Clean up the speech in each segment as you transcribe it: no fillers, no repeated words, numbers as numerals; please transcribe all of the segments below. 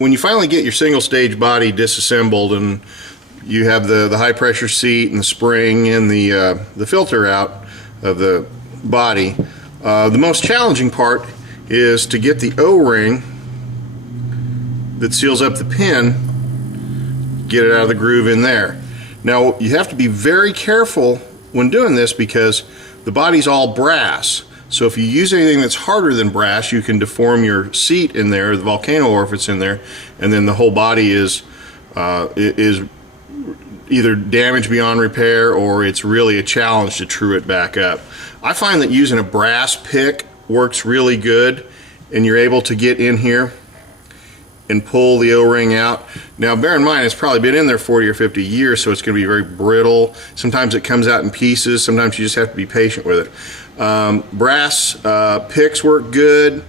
when you finally get your single stage body disassembled and you have the high pressure seat and the spring and the filter out of the body, the most challenging part is to get the O-ring that seals up the pin, get it out of the groove in there. Now you have to be very careful when doing this because the body's all brass. So if you use anything that's harder than brass, you can deform your seat in there, the volcano orifice in there, and then the whole body is either damaged beyond repair or it's really a challenge to true it back up. I find that using a brass pick works really good, and you're able to get in here and pull the O-ring out. Now bear in mind, it's probably been in there 40 or 50 years, so it's going to be very brittle. Sometimes it comes out in pieces. Sometimes you just have to be patient with it. Brass picks work good.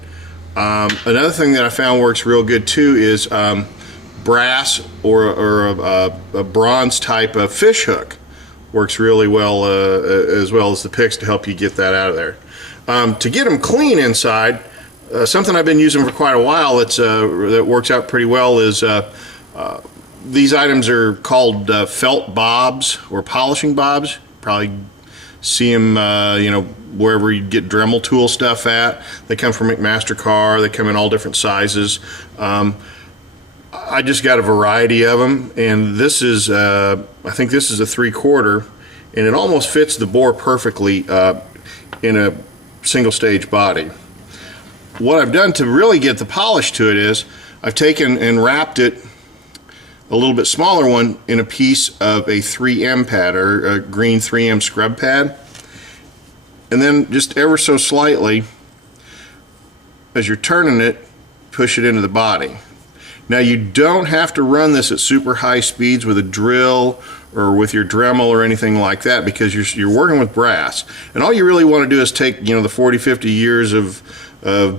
Another thing that I found works real good too is brass or a bronze type of fish hook works really well, as well as the picks to help you get that out of there. To get them clean inside, something I've been using for quite a while that works out pretty well is these items are called felt bobs or polishing bobs. Probably see them wherever you get Dremel tool stuff at. They come from McMaster-Carr. They come in all different sizes. I just got a variety of them, and this is I think this is a 3/4, and it almost fits the bore perfectly in a single stage body. What I've done to really get the polish to it is I've taken and wrapped it, a little bit smaller one, in a piece of a 3M pad or a green 3M scrub pad, and then just ever so slightly as you're turning it, push it into the body. Now you don't have to run this at super high speeds with a drill or with your Dremel or anything like that, because you're working with brass, and all you really want to do is take the 40-50 years of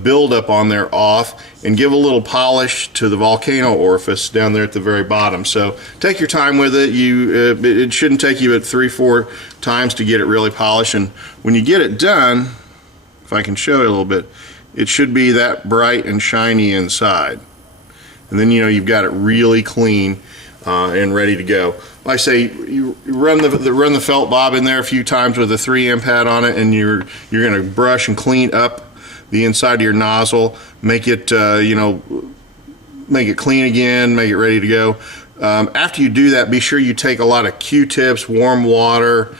buildup on there off and give a little polish to the volcano orifice down there at the very bottom. So take your time with it. It shouldn't take you but 3-4 times to get it really polished, and when you get it done, if I can show you a little bit, it should be that bright and shiny inside. And then you've got it really clean and ready to go. Like I say, you run the felt bob in there a few times with a 3M pad on it, and you're going to brush and clean up the inside of your nozzle, make it make it clean again, make it ready to go. After you do that, be sure you take a lot of Q-tips, warm water,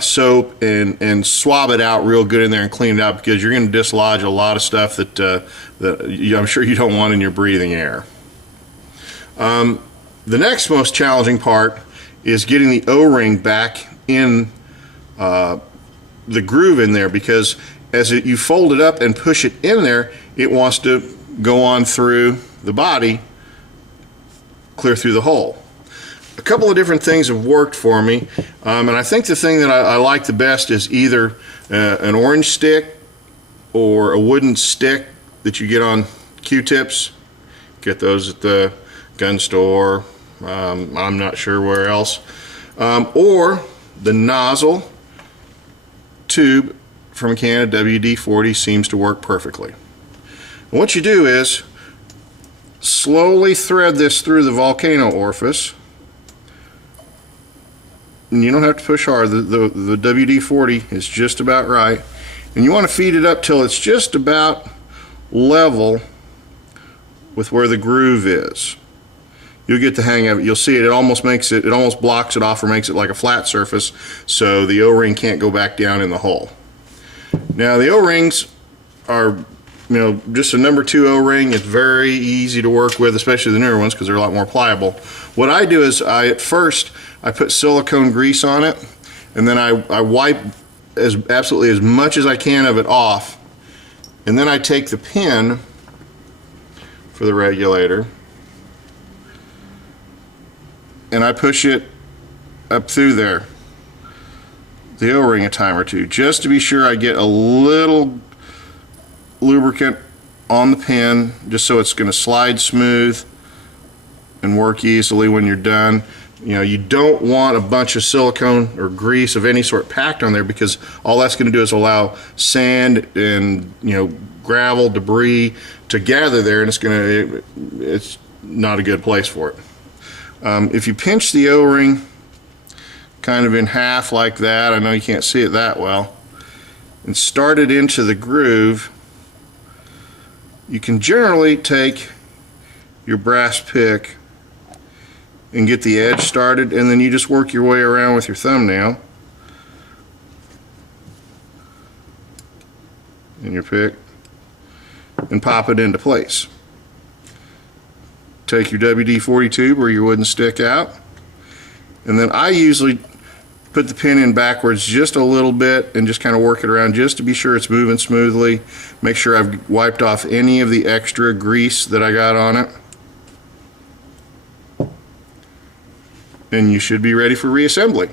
soap, and swab it out real good in there and clean it out, because you're going to dislodge a lot of stuff that I'm sure you don't want in your breathing air. The next most challenging part is getting the O-ring back in the groove in there, because as you fold it up and push it in there, it wants to go on through the body, clear through the hole. A couple of different things have worked for me, and I think the thing that I like the best is either an orange stick or a wooden stick that you get on Q-tips. Get those at the gun store, I'm not sure where else, or the nozzle tube from a can of WD-40 seems to work perfectly. And what you do is slowly thread this through the volcano orifice, and you don't have to push hard. The WD-40 is just about right, and you want to feed it up till it's just about level with where the groove is. You'll get the hang of it. You'll see it almost blocks it off or makes it like a flat surface, so the O-ring can't go back down in the hole. Now the O-rings are, just a number 2 O-ring. It's very easy to work with, especially the newer ones, because they're a lot more pliable. What I do is at first I put silicone grease on it, and then I wipe absolutely as much as I can of it off, and then I take the pin for the regulator and I push it up through there, the O-ring, a time or two, just to be sure I get a little lubricant on the pin, just so it's going to slide smooth and work easily when you're done. You don't want a bunch of silicone or grease of any sort packed on there, because all that's going to do is allow sand and gravel, debris to gather there, and it's not a good place for it. If you pinch the O-ring kind of in half like that, I know you can't see it that well, and start it into the groove, you can generally take your brass pick and get the edge started, and then you just work your way around with your thumbnail and your pick and pop it into place. Take your WD-40 tube or your wooden stick out, and then I usually put the pin in backwards just a little bit and just kind of work it around just to be sure it's moving smoothly. Make sure I've wiped off any of the extra grease that I got on it. And you should be ready for reassembly.